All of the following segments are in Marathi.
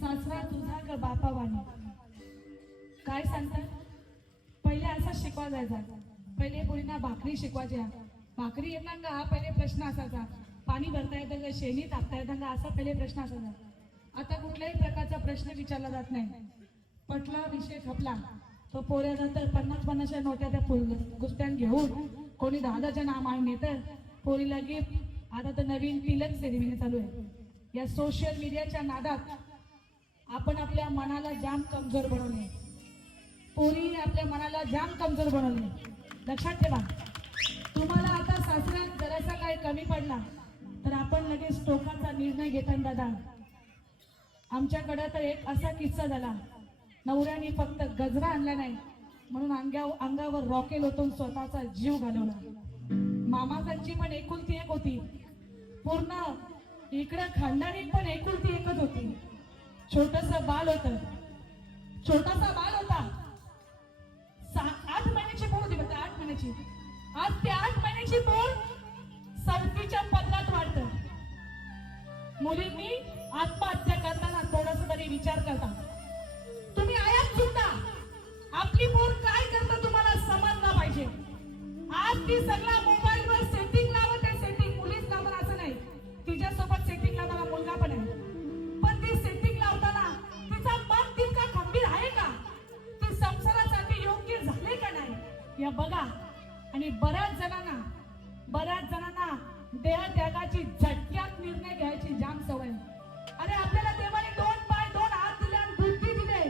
सासरा तुझा ग बापावानी. काय सांगतात? पहिले असा शिकवा जायचा. पहिले पोरींना भाकरी शिकवायच्या. भाकरी येतात का हा पहिले प्रश्न असायचा. पाणी भरता येतं का, शेणी तापता येतं का, असा पहिले प्रश्न असायचा. आता कुठल्याही प्रकारचा प्रश्न विचारला जात नाही. पटला विषय खपला तो पोऱ्या नंतर 50-50च्या नोट्या त्या गुस्त्यान घेऊन कोणी 10,000च्या नाम आहे नेतं पोरीला गिफ्ट. आता तर नवीन तिलक सेरेमनी चालू आहे. या सोशल मीडियाच्या नादात आपण आपल्या मनाला जाम कमजोर बनवले. पोरी आपल्या मनाला जाम कमजोर बनवले. लक्षात ठेवा, तुम्हाला आता सासऱ्यात जरासा काय कमी पडला तर आपण लगेच टोकाचा निर्णय घेताना दादा. आमच्याकडे तर एक असा किस्सा झाला. नवऱ्याने फक्त गजरा आणला नाही म्हणून अंगावर रॉकेल ओतून स्वतःचा जीव घालवला. मामाजांची पण एकुलती एक होती. पूर्ण इकडे खानदानी पण एकुलती एकच होती. छोटासा बाळ होता. 8 महिन्याची पोर होती. 8 महिन्याची. आज ते 8 महिन्याची पोर 4थीच्या पदरात वाढतं. मुलींनी आत्महत्या करताना थोडासा तरी विचार करता. तुम्ही आयात सुद्धा आपली पोर काय करता तुम्हाला समजलं पाहिजे. आज ती सगळा मोबाईलवर सेटिंग लावत आहे. सेटिंग मुलीच लावणार असं नाही, तिच्यासोबत सेटिंग लावणारा मुलगा पण आहे. पण ती सेटिंग लावताना तिचा मन तितका खंबीर आहे का, ती संसारासाठी योग्य झाले का नाही या बघा. आणि बऱ्याच जणांना देहत्यागाची झटक्यात निर्णय घ्यायची जाम सवय. अरे आपल्याला देवाने 2 पाय 2 हात दिले आणि बुद्धी दिले.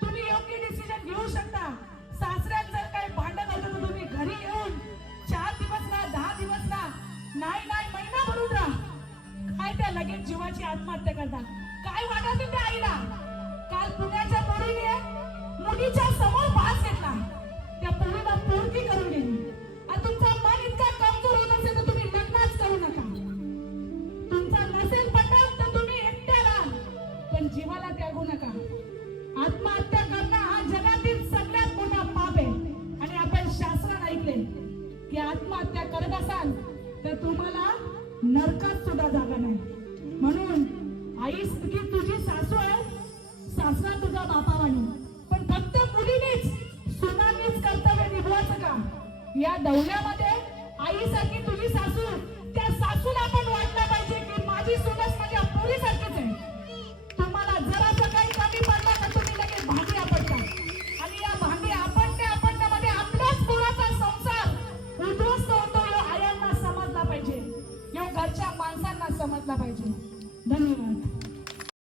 तुम्ही योग्य डिसिजन घेऊ शकता. सासऱ्यात जर काही भांडण होतं तर तुम्ही घरी येऊन 4 दिवस ना 10 दिवस ना नाही महिना भरून राहा. काय त्या लगेच जीवाची आत्महत्या करता. काय वाटायचं त्या आईला. काल पुण्याच्या पोरीने मुलीच्या समोर भास घेतला. त्या पोरीला पोरकी करून गेली. आणि तुमचा मन इतका कमजोर होत असेल तर तुम्ही लग्नच करू नका. तुमचा नसेल पटत तर तुम्ही एकट्या राहा, पण जीवाला त्यागू नका. आत्महत्या करणं हा जगातील सगळ्यात मोठा पाप आहे. आणि आपण शास्त्रात ऐकले की आत्महत्या करत असाल तर तुम्हाला नरकात सुद्धा जागा नाही. म्हणून आई की तुझी सासू आहे, सासरा तुझा बापावानी. पण फक्त मुलीनेच सुनांनीच कर्तव्य निभवायचं का. या दौऱ्यामध्ये आईसारखी तुझी सासू, त्या सासूला पण वाटलं पाहिजे की माझी सूनच माझ्या पोरीसारखीच आहे.